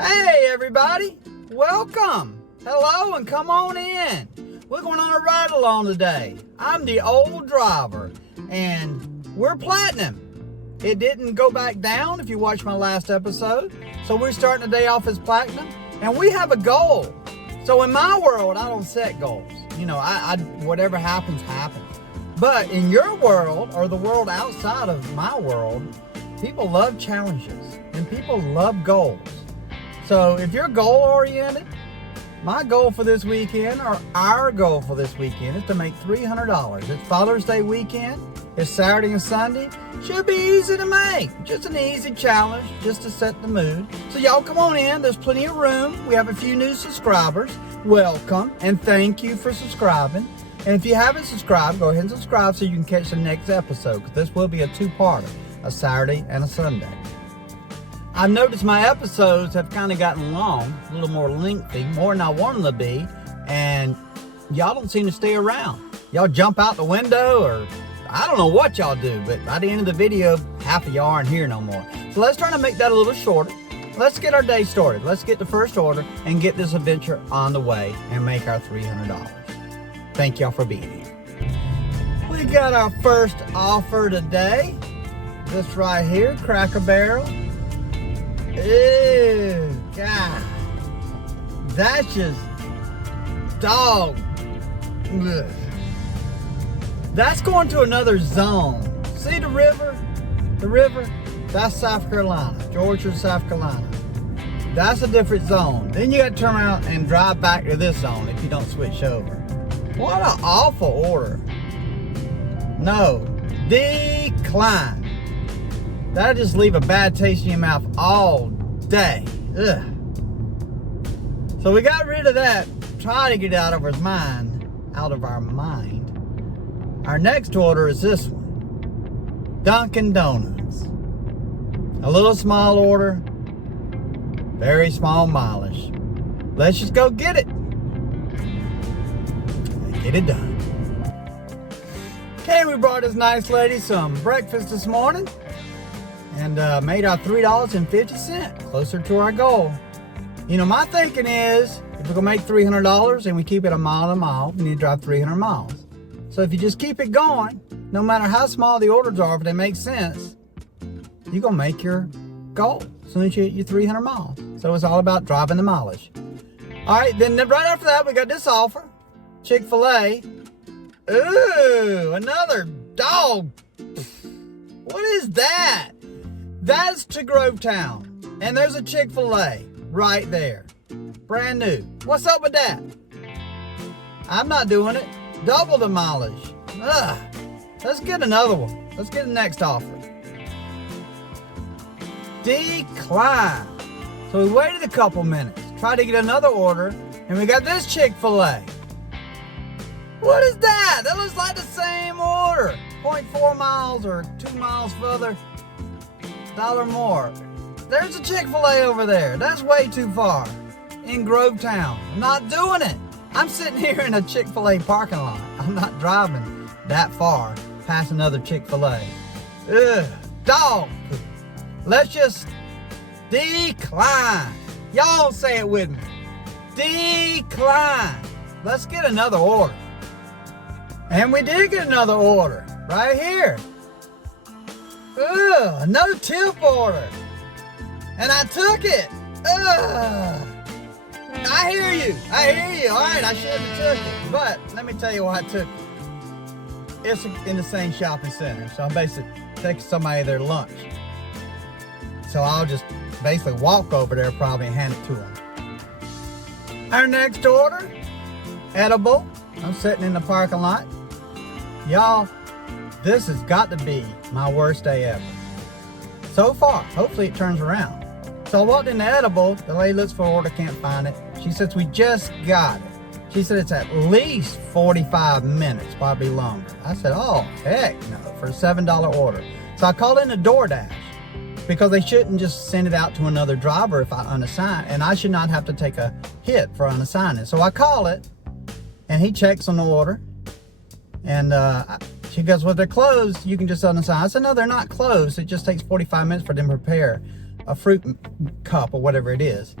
Hey everybody, welcome. Hello and come on in. We're going on a ride along today. I'm the old driver and we're platinum. It didn't go back down if you watched my last episode. So we're starting the day off as platinum and we have a goal. So in my world, I don't set goals. You know, I whatever happens, happens. But in your world or the world outside of my world, people love challenges and people love goals. So if you're goal oriented, my goal for this weekend, or our goal for this weekend, is to make $300. It's Father's Day weekend. It's Saturday and Sunday. Should be easy to make. Just an easy challenge, just to set the mood. So y'all come on in. There's plenty of room. We have a few new subscribers. Welcome and thank you for subscribing. And if you haven't subscribed, go ahead and subscribe so you can catch the next episode, because this will be a two-parter, a Saturday and a Sunday. I've noticed my episodes have kind of gotten long, a little more lengthy, more than I want them to be, and y'all don't seem to stay around. Y'all jump out the window, or I don't know what y'all do, but by the end of the video, half of y'all aren't here no more. So let's try to make that a little shorter. Let's get our day started. Let's get the first order and get this adventure on the way and make our $300. Thank y'all for being here. We got our first offer today. This right here, Cracker Barrel. Ew, God. That's just dog. Ugh. That's going to another zone. See the river? The river? That's South Carolina. Georgia, South Carolina. That's a different zone. Then you got to turn around and drive back to this zone if you don't switch over. What an awful order. No. Decline. That'll just leave a bad taste in your mouth all day. Ugh. So we got rid of that. Try to get it out of our mind. Our next order is this one. Dunkin' Donuts. A little small order. Very small mileage. Let's just go get it. And get it done. Okay, we brought this nice lady some breakfast this morning. And made our $3.50, closer to our goal. You know, my thinking is, if we're gonna make $300 and we keep it a mile, we need to drive 300 miles. So if you just keep it going, no matter how small the orders are, if they make sense, you're gonna make your goal as soon as you hit your 300 miles. So it's all about driving the mileage. All right, then right after that, we got this offer, Chick-fil-A. Ooh, another dog. What is that? That's to Grovetown, and there's a Chick-fil-A right there. Brand new. What's up with that? I'm not doing it. Double the mileage. Ugh. Let's get another one. Let's get the next offer. Decline. So we waited a couple minutes, tried to get another order, and we got this Chick-fil-A. What is that? That looks like the same order. 0.4 miles or 2 miles further. $1 more. There's a Chick-fil-A over there. That's way too far. In Grovetown. I'm not doing it. I'm sitting here in a Chick-fil-A parking lot. I'm not driving that far past another Chick-fil-A. Ugh. Dog. Let's just decline. Y'all say it with me. Decline. Let's get another order. And we did get another order. Right here. Ugh, no tip order. And I took it. Ugh. I hear you. All right, I should have took it. But let me tell you why I took it. It's in the same shopping center. So I'm basically taking somebody their lunch. So I'll just basically walk over there probably and hand it to them. Our next order, edible. I'm sitting in the parking lot. Y'all, this has got to be my worst day ever. So far, hopefully it turns around. So I walked in the edible, the lady looks for an order, can't find it. She says, we just got it. She said it's at least 45 minutes, probably longer. I said, oh, heck no, for a $7 order. So I called in a DoorDash because they shouldn't just send it out to another driver if I unassign, and I should not have to take a hit for unassigning. So I call it, and he checks on the order, and she goes, well, they're closed. You can just unassign. I said, no, they're not closed. It just takes 45 minutes for them to prepare a fruit cup or whatever it is.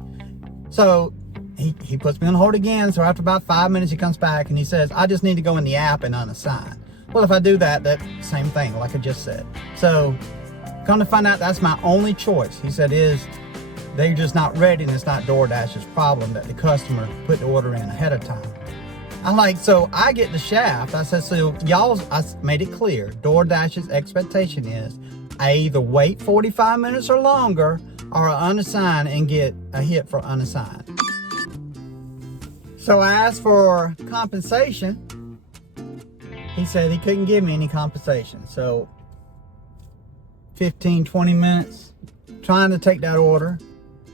So he puts me on hold again. So after about 5 minutes, he comes back and he says, I just need to go in the app and unassign. Well, if I do that, that same thing, like I just said. So come to find out, that's my only choice. He said they're just not ready, and it's not DoorDash's problem that the customer put the order in ahead of time. I'm like, so I get the shaft. I said, so I made it clear, DoorDash's expectation is I either wait 45 minutes or longer, or I unassign and get a hit for unassigned. So I asked for compensation. He said he couldn't give me any compensation. So 15, 20 minutes trying to take that order,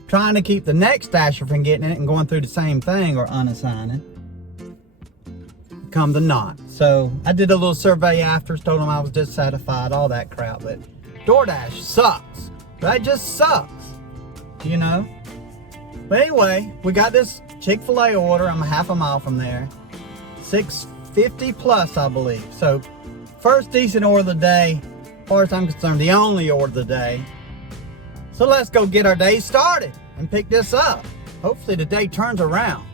trying to keep the next dasher from getting it and going through the same thing or unassigning. Come to naught. So I did a little survey after, told him I was dissatisfied, all that crap. But DoorDash sucks. That just sucks, you know. But anyway, we got this Chick-fil-A order. I'm a half a mile from there. $6.50 plus, I believe. So first decent order of the day. As far as I'm concerned, the only order of the day. So let's go get our day started and pick this up. Hopefully the day turns around.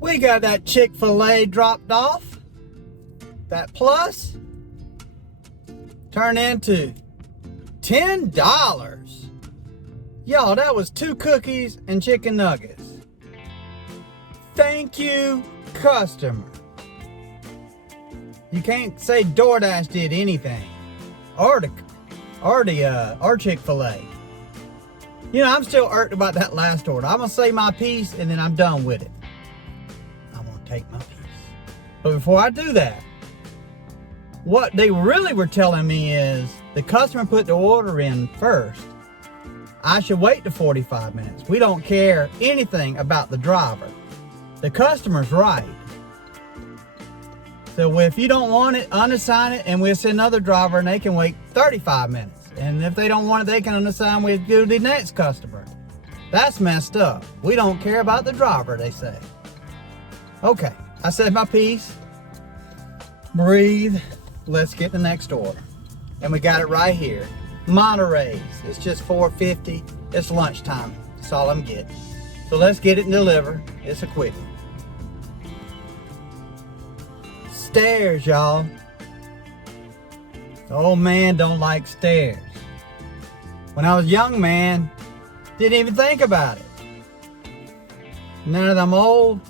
We got that Chick-fil-A dropped off. That plus turned into $10. Y'all, that was 2 cookies and chicken nuggets. Thank you, customer. You can't say DoorDash did anything. Or Chick-fil-A. You know, I'm still irked about that last order. I'm gonna say my piece and then I'm done with it. Take my piece. But before I do that, what they really were telling me is the customer put the order in first. I should wait the 45 minutes. We don't care anything about the driver. The customer's right. So if you don't want it, unassign it, and we'll send another driver and they can wait 35 minutes. And if they don't want it, they can unassign, we'll do the next customer. That's messed up. We don't care about the driver, they say. Okay, I said my piece. Breathe. Let's get the next order. And we got it right here. Monterey's. It's just $4.50. It's lunchtime. That's all I'm getting. So let's get it and deliver. It's a quick one. Stairs, y'all. The old man don't like stairs. When I was a young man, didn't even think about it. Now that I'm old,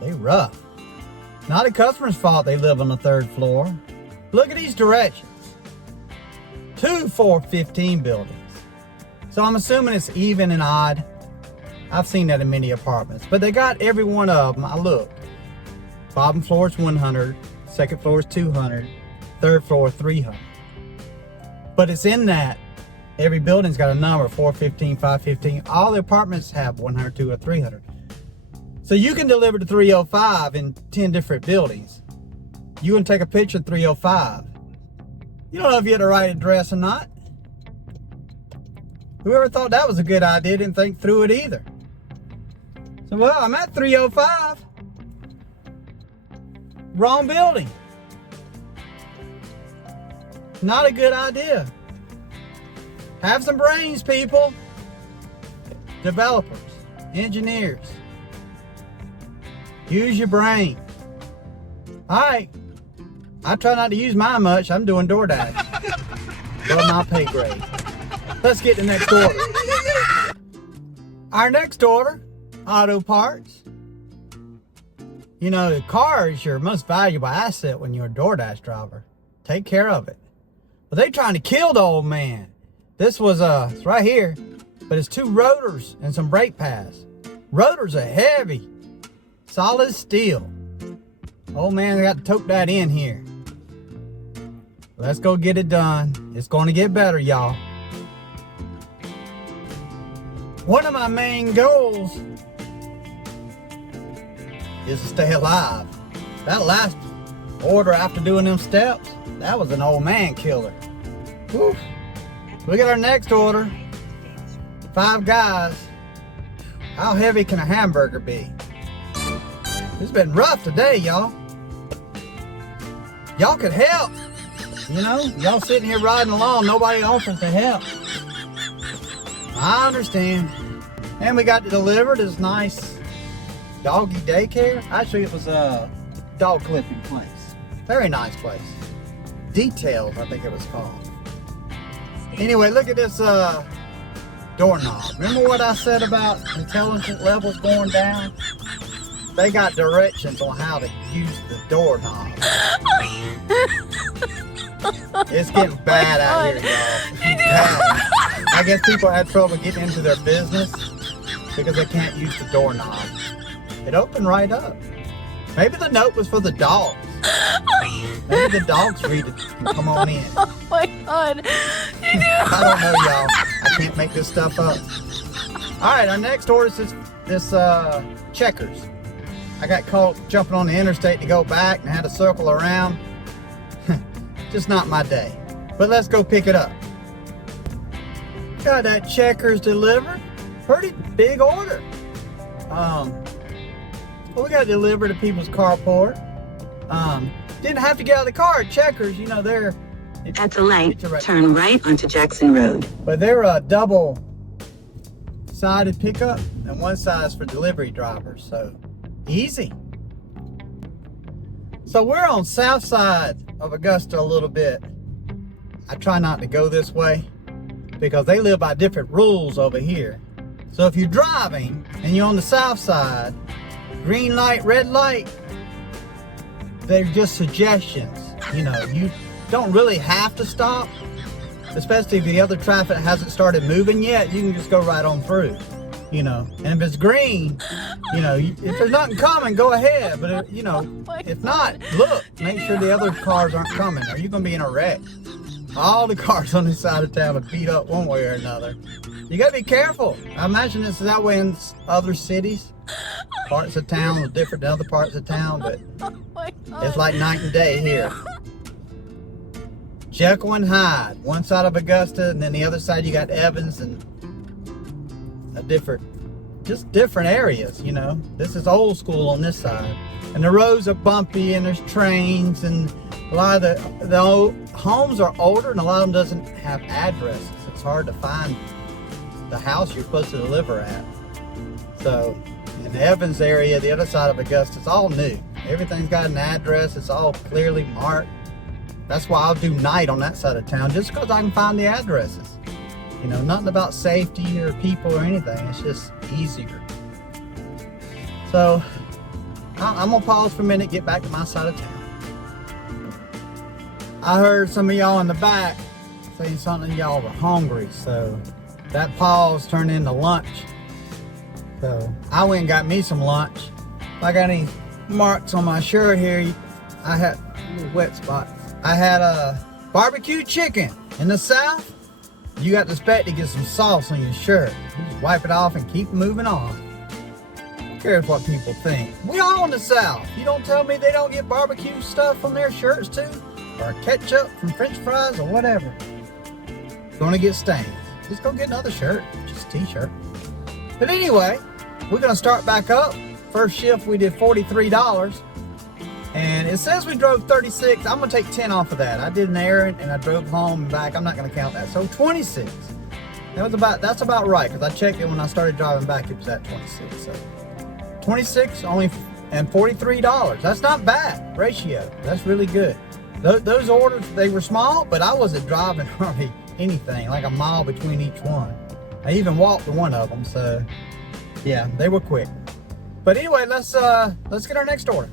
they rough. Not a customer's fault they live on the 3rd floor. Look at these directions. 2 415 buildings. So I'm assuming it's even and odd. I've seen that in many apartments. But they got every one of them. I looked. Bottom floor is 100. 2nd floor is 200. 3rd floor 300. But it's in that every building's got a number. 415, 515. All the apartments have 100, 200, or 300. So you can deliver to 305 in 10 different buildings. You can take a picture of 305. You don't know if you had the right address or not. Whoever thought that was a good idea didn't think through it either. So, well, I'm at 305. Wrong building. Not a good idea. Have some brains, people. Developers, engineers. Use your brain. All right. I try not to use mine much. I'm doing DoorDash. Above my pay grade. Let's get the next order. Our next order, auto parts. You know, the car is your most valuable asset when you're a DoorDash driver. Take care of it. But they trying to kill the old man. This was, it's right here, but it's 2 rotors and some brake pads. Rotors are heavy, solid steel. Old man, I got to tote that in here. Let's go get it done. It's going to get better, y'all. One of my main goals is to stay alive. That last order after doing them steps, that was an old man killer. Whew. Look at our next order. 5 guys. How heavy can a hamburger be? It's been rough today, y'all. Y'all could help. You know, y'all sitting here riding along, nobody offers to help. I understand. And we got delivered this nice doggy daycare. Actually, it was a dog clipping place. Very nice place. Details, I think it was called. Anyway, look at this doorknob. Remember what I said about intelligence levels going down? They got directions on how to use the doorknob. It's getting bad out here, y'all. Bad. I guess people had trouble getting into their business because they can't use the doorknob. It opened right up. Maybe the note was for the dogs. Maybe the dogs read it and come on in. Oh my God. I don't know, y'all. I can't make this stuff up. All right, our next order is this Checkers. I got caught jumping on the interstate to go back and had to circle around. Just not my day. But let's go pick it up. Got that Checkers delivered. Pretty big order. Well, we got delivered to people's carport. Didn't have to get out of the car at Checkers. You know, they're... At the light, turn right onto Jackson Road. But they're a double-sided pickup, and one side is for delivery drivers, so easy. So we're on south side of Augusta a little bit. I try not to go this way because they live by different rules over here. So if you're driving and you're on the south side, green light, red light, they're just suggestions. You know, you don't really have to stop, especially if the other traffic hasn't started moving yet. You can just go right on through, you know. And if it's green, you know, if there's nothing coming, go ahead. But, you know, if not, look, make sure the other cars aren't coming, or you're going to be in a wreck. All the cars on this side of town are beat up one way or another. You got to be careful. I imagine this is that way in other cities. Parts of town are different than other parts of town, but it's like night and day here. Jekyll and Hyde, one side of Augusta, and then the other side you got Evans and just different areas, you know. This is old school on this side. And the roads are bumpy and there's trains, and a lot of the old homes are older and a lot of them doesn't have addresses. It's hard to find the house you're supposed to deliver at. So in the Evans area, the other side of Augusta, it's all new. Everything's got an address. It's all clearly marked. That's why I'll do night on that side of town, just because I can find the addresses. You know, nothing about safety or people or anything. It's just easier. So I'm gonna pause for a minute, get back to my side of town. I heard some of y'all in the back saying something, y'all were hungry, so that pause turned into lunch. So I went and got me some lunch. If I got any marks on my shirt here, I had a little wet spot. I had a barbecue chicken. In the South, you got to expect to get some sauce on your shirt. You just wipe it off and keep moving on. Who cares what people think? We all in the South. You don't tell me they don't get barbecue stuff on their shirts too? Or ketchup from French fries or whatever. Gonna get stains. Just go get another shirt, just a t-shirt. But anyway, we're gonna start back up. First shift we did $43. And it says we drove 36. I'm gonna take 10 off of that. I did an errand and I drove home and back. I'm not gonna count that. So 26. That's about right, because I checked it when I started driving back. It was at 26. So 26 only, and $43. That's not bad ratio. That's really good. Those orders, they were small, but I wasn't driving hardly anything, like a mile between each one. I even walked to one of them. So yeah, they were quick. But anyway, let's get our next order.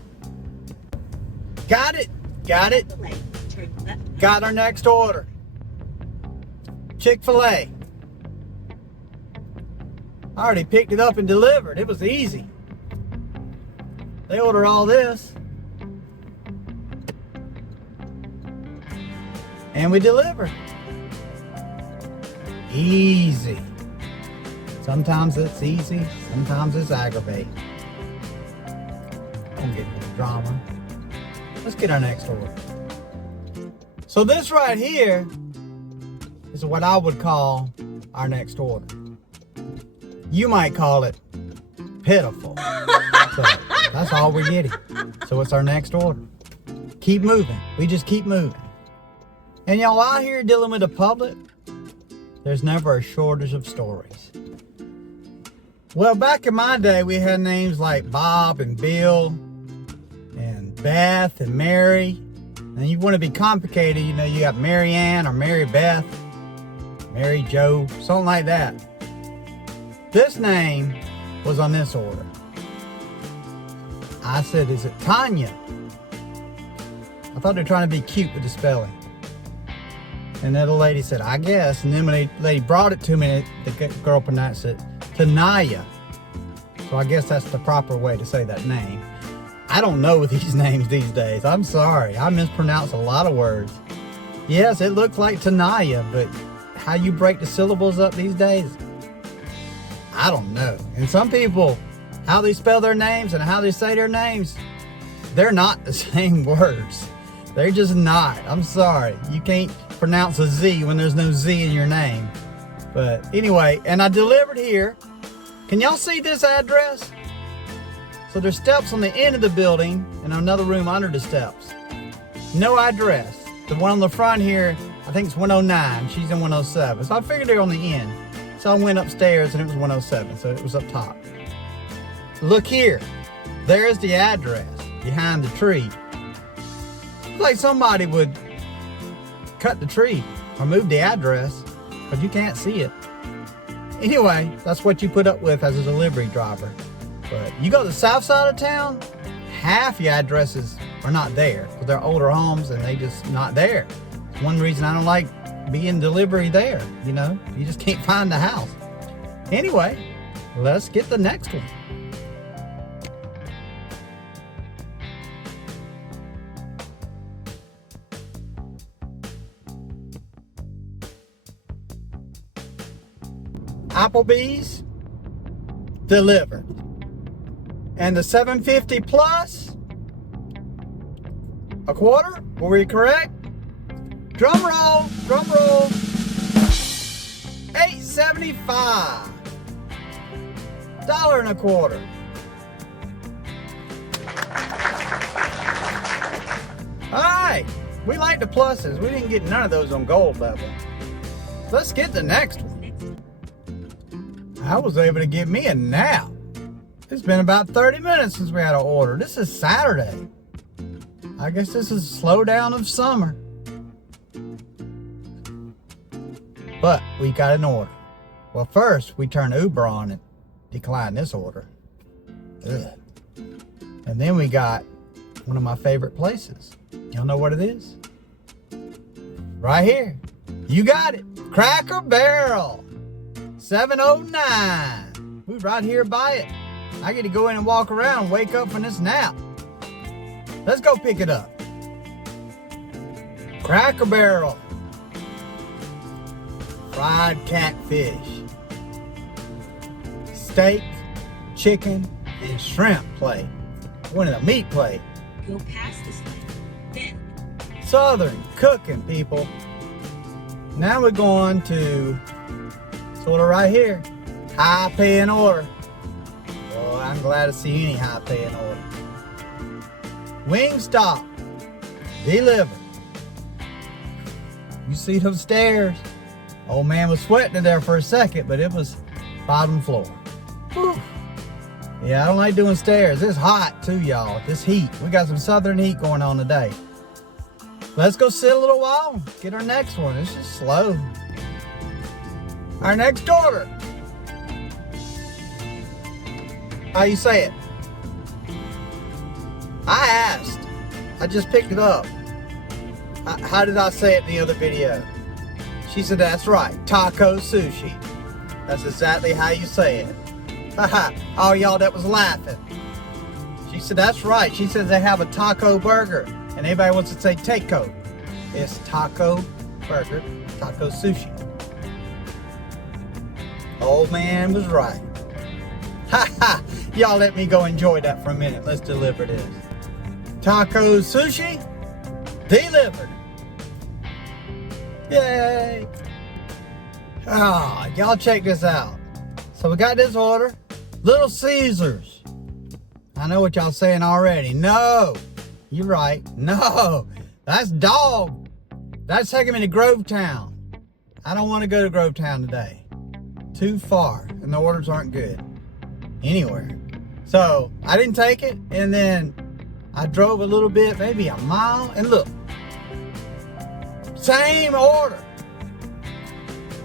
Got it. Got our next order. Chick-fil-A. I already picked it up and delivered. It was easy. They order all this. And we deliver. Easy. Sometimes it's easy, sometimes it's aggravating. Don't get into drama. Let's get our next order. So this right here is what I would call our next order. You might call it pitiful. So that's all we're getting. So it's our next order. Keep moving. We just keep moving. And y'all out here dealing with the public, there's never a shortage of stories. Well, back in my day, we had names like Bob and Bill and Beth and Mary. And you want to be complicated, you know, you got Mary Ann or Mary Beth, Mary Joe, something like that. This name was on this order. I said, is it Tanya? I thought they were trying to be cute with the spelling. And the little lady said, I guess. And then when the lady brought it to me, the girl pronounced it Tanaya. So I guess that's the proper way to say that name. I don't know these names these days. I'm sorry. I mispronounce a lot of words. Yes, it looks like Tanaya, but how you break the syllables up these days, I don't know. And some people, how they spell their names and how they say their names, they're not the same words. They're just not. I'm sorry. You can't pronounce a Z when there's no Z in your name. But anyway, and I delivered here. Can y'all see this address? So there's steps on the end of the building and another room under the steps. No address. The one on the front here, I think it's 109. She's in 107. So I figured they're on the end. So I went upstairs and it was 107. So it was up top. Look here. There's the address behind the tree. It's like somebody would cut the tree or move the address, but you can't see it. Anyway, that's what you put up with as a delivery driver. But you go to the south side of town, half your addresses are not there because they're older homes and they just not there. It's one reason I don't like being delivery there. You know, you just can't find the house. Anyway, let's get the next one. Applebee's delivered. And the $7.50 plus a quarter, were we correct? Drum roll, drum roll. $8.75. $1 and a quarter. All right, we like the pluses. We didn't get none of those on gold level. Let's get the next one. I was able to get me a nap. It's been about 30 minutes since we had an order. This is Saturday. I guess this is a slowdown of summer. But we got an order. Well, first we turned Uber on and declined this order. Ugh. And then we got one of my favorite places. Y'all know what it is? Right here. You got it. Cracker Barrel. 709. We right here by it. I get to go in and walk around and wake up from this nap. Let's go pick it up. Cracker Barrel. Fried catfish. Steak, chicken, and shrimp plate. One of the meat plate. Go past this light. Then. Southern cooking, people. Now we're going to order right here. High paying order. Oh, I'm glad to see any high paying order. Wingstop. Delivered. You see those stairs? Old man was sweating in there for a second, but it was bottom floor. Whew. Yeah, I don't like doing stairs. It's hot too, y'all. This heat. We got some southern heat going on today. Let's go sit a little while. Get our next one. It's just slow. Our next order. How you say it? I asked. I just picked it up. How did I say it in the other video? She said, that's right. Taco sushi. That's exactly how you say it. Haha. All y'all that was laughing. She said, that's right. She says they have a taco burger. And anybody wants to say taco. It's taco burger, taco sushi. Old man was right. Haha. Y'all let me go enjoy that for a minute. Let's deliver this. Taco sushi delivered. Yay. Ah, y'all check this out. So we got this order. Little Caesars. I know what y'all saying already. No. You're right. No. That's dog. That's taking me to Grovetown. I don't want to go to Grovetown today. Too far. And the orders aren't good. Anywhere. So I didn't take it. And then I drove a little bit, maybe a mile. And look. Same order.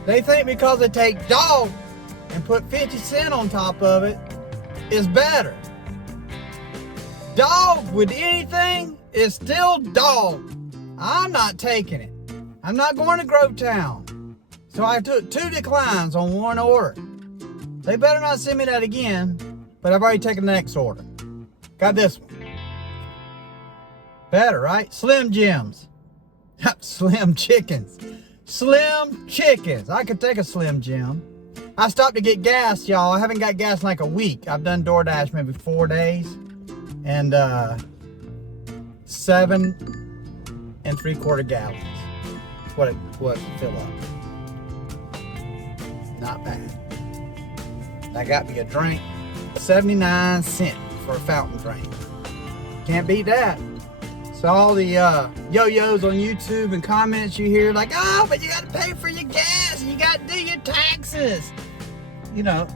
They think because they take dog and put 50 cents on top of it is better. Dog with anything is still dog. I'm not taking it. I'm not going to Grovetown. So I took 2 declines on one order. They better not send me that again, but I've already taken the next order. Got this one. Better, right? Slim Jims. Slim Chickens. Slim Chickens. I could take a Slim Jim. I stopped to get gas, y'all. I haven't got gas in like a week. I've done DoorDash maybe 4 days. And 7 3/4 gallons. That's what it was to fill up. Not bad. I got me a drink. 79 cents for a fountain drink. Can't beat that. So all the yo-yos on YouTube and comments you hear like, oh, but you got to pay for your gas and you got to do your taxes. You know,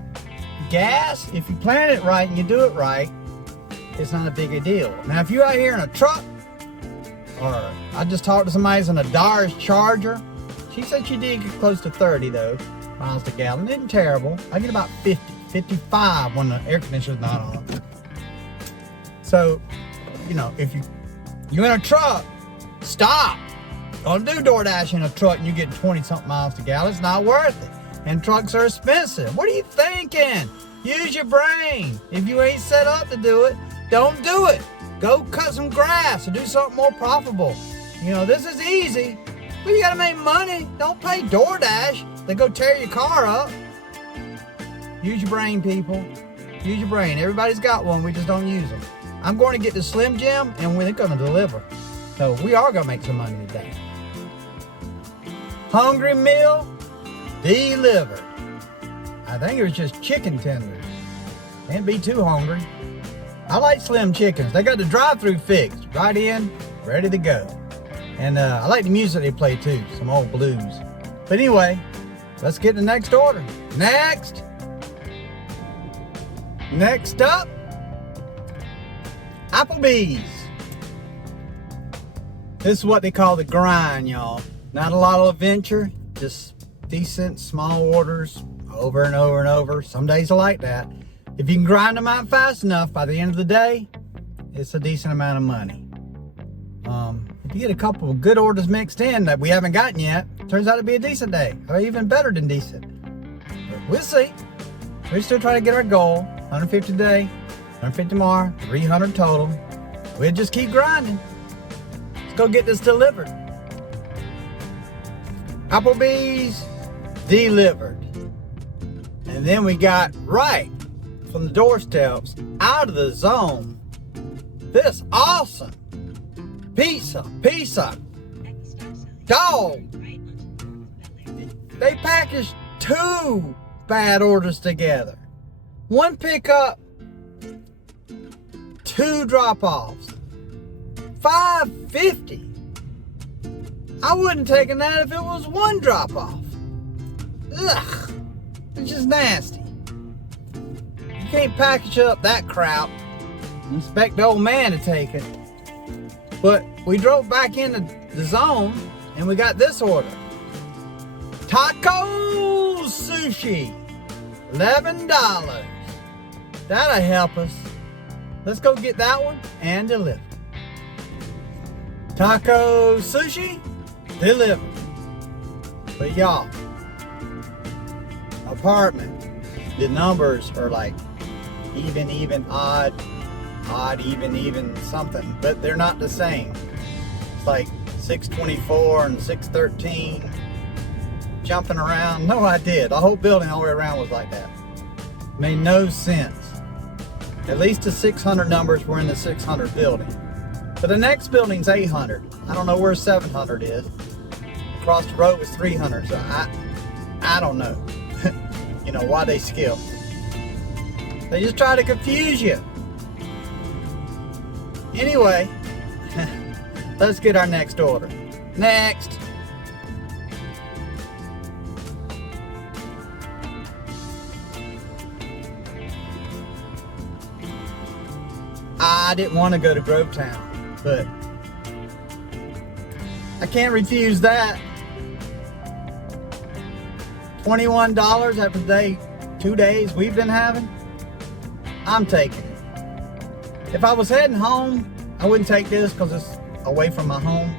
gas, if you plan it right and you do it right, it's not a big a deal. Now, if you're out here in a truck, or I just talked to somebody who's in a Dodge Charger. She said she did get close to 30 though, miles to gallon. Isn't terrible. I get about 50, 55 when the air conditioner's not on. So, you know, if you're in a truck, stop. Don't do DoorDash in a truck and you get 20 something miles to gallon. It's not worth it. And trucks are expensive. What are you thinking? Use your brain. If you ain't set up to do it, don't do it. Go cut some grass or do something more profitable. You know, this is easy, but you gotta make money. Don't pay DoorDash. They go tear your car up. Use your brain, people. Use your brain. Everybody's got one. We just don't use them. I'm going to get the Slim Jim, and we're going to deliver. So we are going to make some money today. Hungry meal delivered. I think it was just chicken tenders. Can't be too hungry. I like Slim Chickens. They got the drive-thru fixed. Right in, ready to go. And I like the music they play too. Some old blues. But anyway, let's get the next order. Next up, Applebee's. This is what they call the grind, y'all. Not a lot of adventure, just decent small orders over and over and over. Some days are like that. If you can grind them out fast enough, by the end of the day, it's a decent amount of money. If you get a couple of good orders mixed in that we haven't gotten yet, turns out to be a decent day, or even better than decent. But we'll see. We're still trying to get our goal, 150 today, 150 tomorrow, 300 total. We'll just keep grinding. Let's go get this delivered. Applebee's delivered. And then we got right from the doorsteps, out of the zone, this awesome pizza, dog. They packaged 2 bad orders together. 1 pickup, 2 drop-offs. $5.50. I wouldn't have taken that if it was one drop off. Ugh, it's just nasty. You can't package up that crap and expect the old man to take it. But we drove back into the zone and we got this order. Taco sushi, $11. That'll help us. Let's go get that one and deliver. Taco sushi, deliver. But y'all, apartment, the numbers are like even, odd, even, something. But they're not the same. It's like 624 and 613. Jumping around. No idea. The whole building all the way around was like that. Made no sense. At least the 600 numbers were in the 600 building. But the next building's 800. I don't know where 700 is. Across the road was 300. So I don't know. You know why they skip. They just try to confuse you. Anyway, let's get our next order. Next. I didn't want to go to Grovetown, but I can't refuse that. $21 after the 2 days we've been having, I'm taking it. If I was heading home, I wouldn't take this because it's away from my home,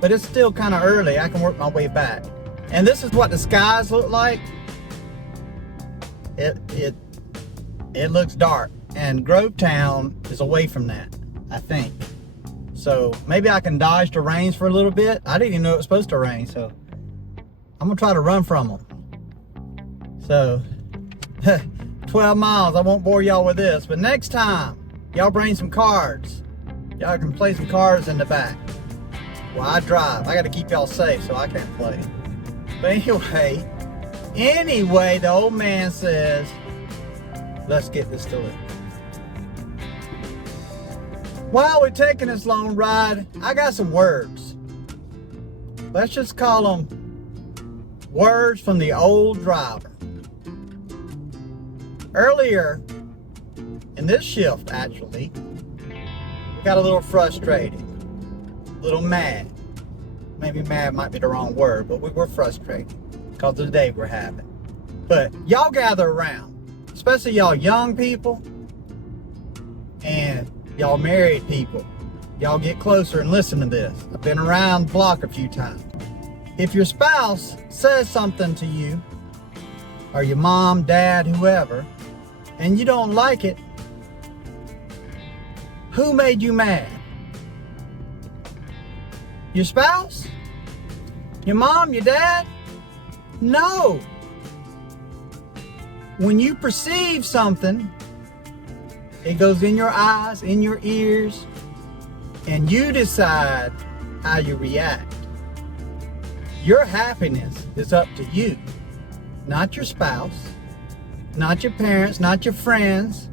but it's still kind of early. I can work my way back. And this is what the skies look like. It looks dark. And Grovetown is away from that, I think. So maybe I can dodge the rains for a little bit. I didn't even know it was supposed to rain, so I'm gonna try to run from them. So 12 miles, I won't bore y'all with this, but next time y'all bring some cards. Y'all can play some cards in the back. Well, I drive. I gotta keep y'all safe, so I can't play. But anyway, the old man says, let's get this delivered. While we're taking this long ride, I got some words. Let's just call them words from the old driver. Earlier in this shift, actually, we got a little frustrated, a little mad. Maybe mad might be the wrong word, but we were frustrated because of the day we're having. But y'all gather around, especially y'all young people and y'all married people. Y'all get closer and listen to this. I've been around the block a few times. If your spouse says something to you, or your mom, dad, whoever, and you don't like it, who made you mad? Your spouse? Your mom, your dad? No. When you perceive something, it goes in your eyes, in your ears, and you decide how you react. Your happiness is up to you, not your spouse, not your parents, not your friends.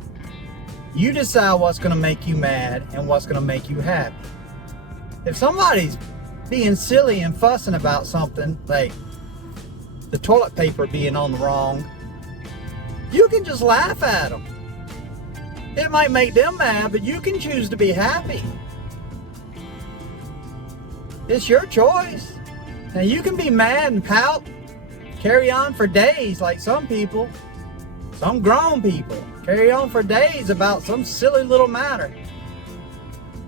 You decide what's going to make you mad and what's going to make you happy. If somebody's being silly and fussing about something, like the toilet paper being on the wrong, you can just laugh at them. It might make them mad, but you can choose to be happy. It's your choice. Now you can be mad and pout, carry on for days like some people, some grown people, carry on for days about some silly little matter.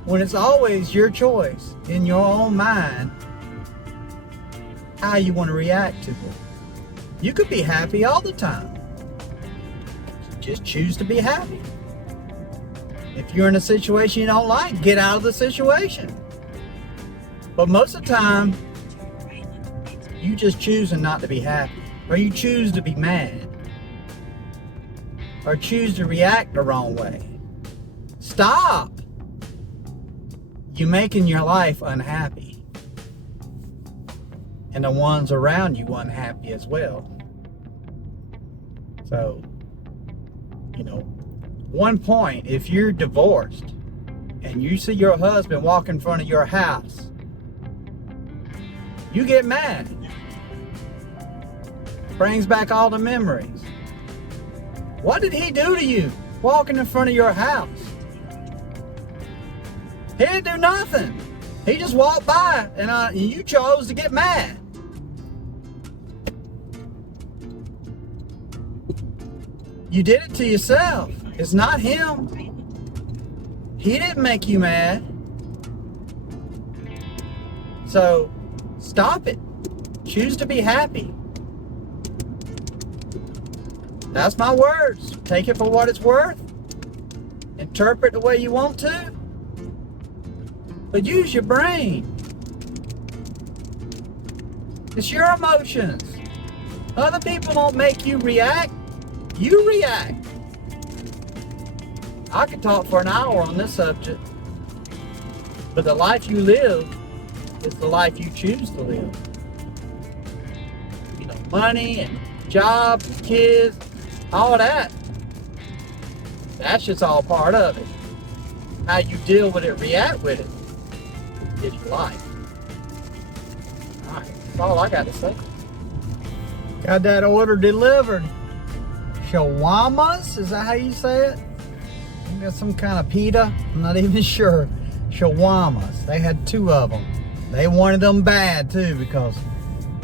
When it's always your choice in your own mind how you want to react to it. You could be happy all the time. Just choose to be happy. If you're in a situation you don't like, get out of the situation. But most of the time, you just choosing not to be happy. Or you choose to be mad. Or choose to react the wrong way. Stop. You're making your life unhappy. And the ones around you unhappy as well. So, one point, if you're divorced and you see your husband walk in front of your house, you get mad. Brings back all the memories. What did he do to you walking in front of your house? He didn't do nothing. He just walked by and you chose to get mad. You did it to yourself. It's not him. He didn't make you mad. So stop it. Choose to be happy. That's my words. Take it for what it's worth. Interpret the way you want to. But use your brain. It's your emotions. Other people don't make you react. You react. I could talk for an hour on this subject. But the life you live is the life you choose to live. You know, money and jobs, kids, all of that. That's just all part of it. How you deal with it, react with it, is your life. Alright, that's all I got to say. Got that order delivered. Shawarmas, is that how you say it? I got some kind of pita, I'm not even sure. Shawarmas, they had 2 of them. They wanted them bad too, because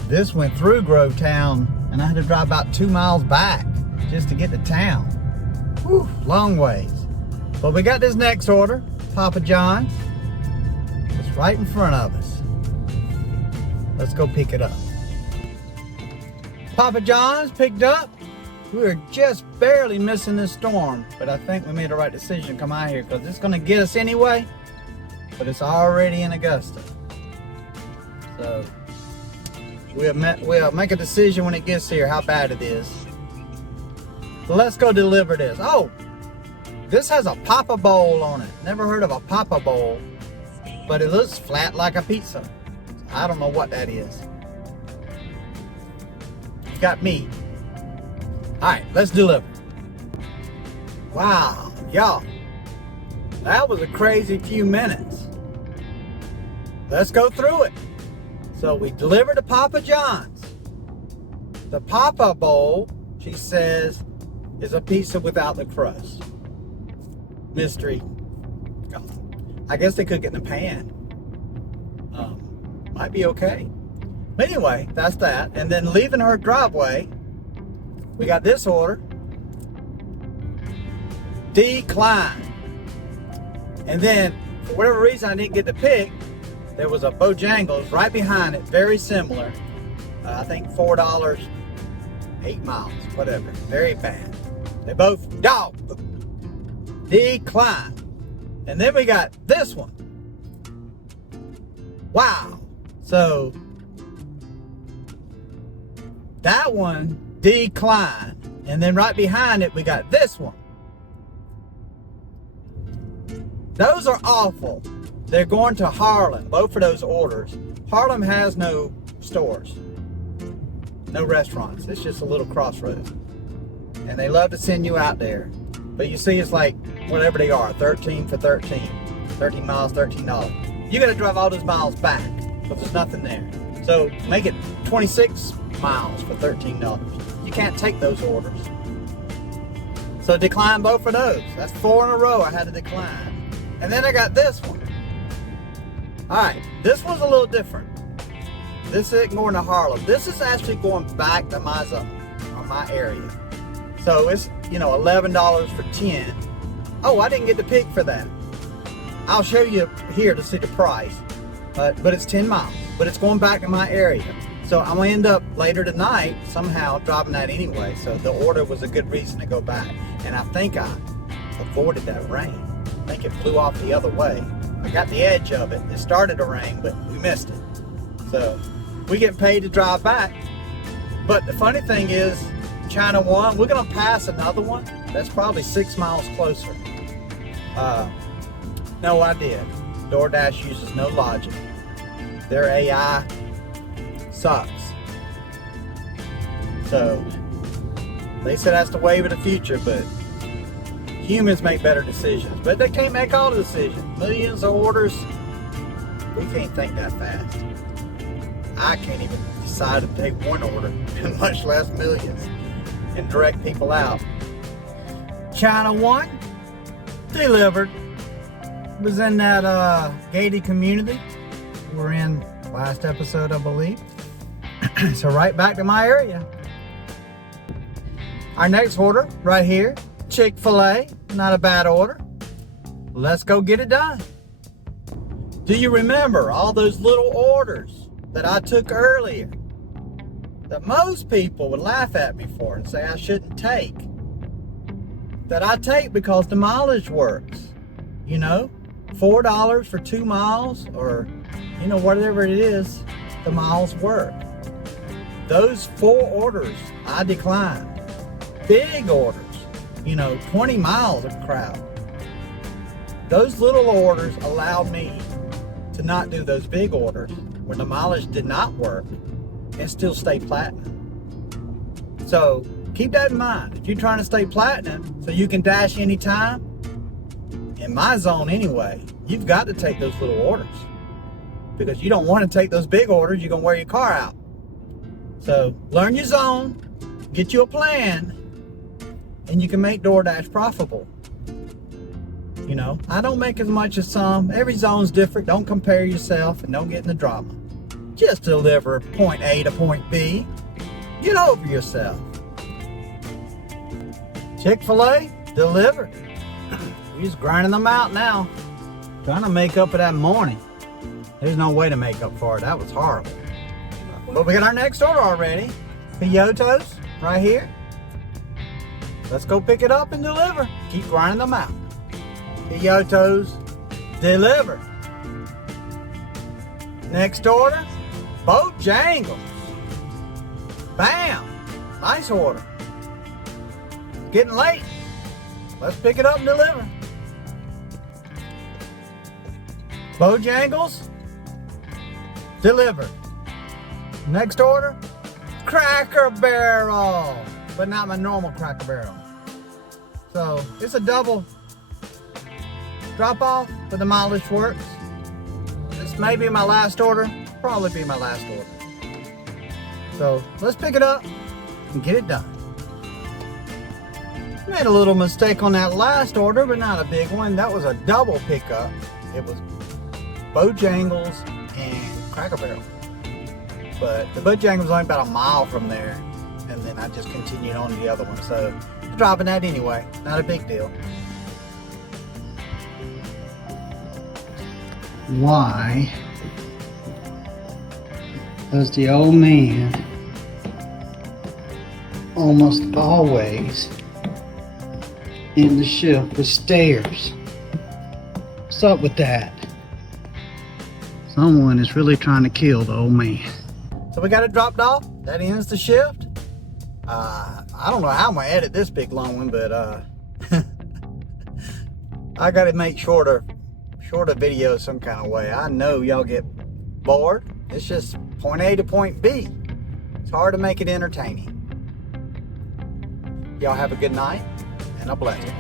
this went through Grovetown and I had to drive about 2 miles back just to get to town. Whew, long ways. But we got this next order, Papa John's. It's right in front of us. Let's go pick it up. Papa John's picked up. We were just barely missing this storm, but I think we made the right decision to come out here because it's going to get us anyway, but it's already in Augusta. So we'll make a decision when it gets here how bad it is. So let's go deliver this. Oh, this has a Papa Bowl on it. Never heard of a Papa Bowl, but it looks flat like a pizza. I don't know what that is. It's got meat. All right, let's deliver. Wow, y'all, that was a crazy few minutes. Let's go through it. So we delivered to Papa John's. The Papa Bowl, she says, is a pizza without the crust. Mystery. I guess they cook it in a pan. Might be okay. But anyway, that's that. And then leaving her driveway, we got this order. Decline. And then, for whatever reason I didn't get to pick, there was a Bojangles right behind it, very similar. I think $4, 8 miles, whatever. Very bad. They both dog. Decline. And then we got this one. Wow. So that one declined. And then right behind it, we got this one. Those are awful. They're going to Harlan, both of those orders. Harlan has no stores, no restaurants. It's just a little crossroads. And they love to send you out there. But you see, it's like whatever they are, 13 for 13. 13 miles, $13. You got to drive all those miles back because there's nothing there. So make it 26 miles for $13. You can't take those orders. So decline both of those. That's 4 in a row I had to decline. And then I got this one. Alright, this one's a little different. This isn't going to Harlem. This is actually going back to my zone, or my area. So it's, $11 for 10. Oh, I didn't get to pick for that. I'll show you here to see the price. But it's 10 miles. But it's going back to my area. So I'm going to end up later tonight somehow driving that anyway. So the order was a good reason to go back. And I think I avoided that rain. I think it flew off the other way. I got the edge of it. It started to rain, but we missed it. So we get paid to drive back. But the funny thing is, China 1, we're going to pass another one that's probably 6 miles closer. No idea. DoorDash uses no logic. Their AI sucks. So they said that's the wave of the future, but Humans make better decisions, but they can't make all the decisions. Millions of orders, we can't think that fast. I can't even decide to take one order, much less millions, and direct people out. China 1, delivered. Was in that gated community we're in last episode, I believe. So right back to my area. Our next order right here, Chick-fil-A, not a bad order. Let's go get it done. Do you remember all those little orders that I took earlier that most people would laugh at me for and say I shouldn't take? That I take because the mileage works. You know, $4 for 2 miles, or you know, whatever it is, the miles work. Those 4 orders I declined. Big orders, you know, 20 miles of crowd. Those little orders allowed me to not do those big orders when the mileage did not work and still stay platinum. So keep that in mind. If you're trying to stay platinum so you can dash anytime, in my zone anyway, you've got to take those little orders, because you don't want to take those big orders. You're going to wear your car out. So learn your zone, get you a plan, and you can make DoorDash profitable. You know, I don't make as much as some. Every zone's different. Don't compare yourself and don't get in the drama. Just deliver point A to point B. Get over yourself. Chick-fil-A, delivered. We're just grinding them out now. Trying to make up for that morning. There's no way to make up for it. That was horrible. But we got our next order already. Toyotas, right here. Let's go pick it up and deliver. Keep grinding them out. Toyotas, delivered. Next order, Bojangles. Bam! Nice order. Getting late. Let's pick it up and deliver. Bojangles, delivered. Next order, Cracker Barrel, but not my normal Cracker Barrel. So it's a double drop off, but the mileage works. This may be my last order, probably be my last order. So let's pick it up and get it done. Made a little mistake on that last order, but not a big one. That was a double pickup. It was Bojangles and Cracker Barrel. But the Bojangles was only about a mile from there, and then I just continued on to the other one. So dropping that anyway, not a big deal. Why does the old man almost always end the shift with stairs? What's up with that? Someone is really trying to kill the old man. So we got it dropped off. That ends the shift. I don't know how I'm gonna edit this big long one, but I gotta make shorter videos some kind of way. I know y'all get bored. It's just point A to point B. It's hard to make it entertaining. Y'all have a good night and a blessing.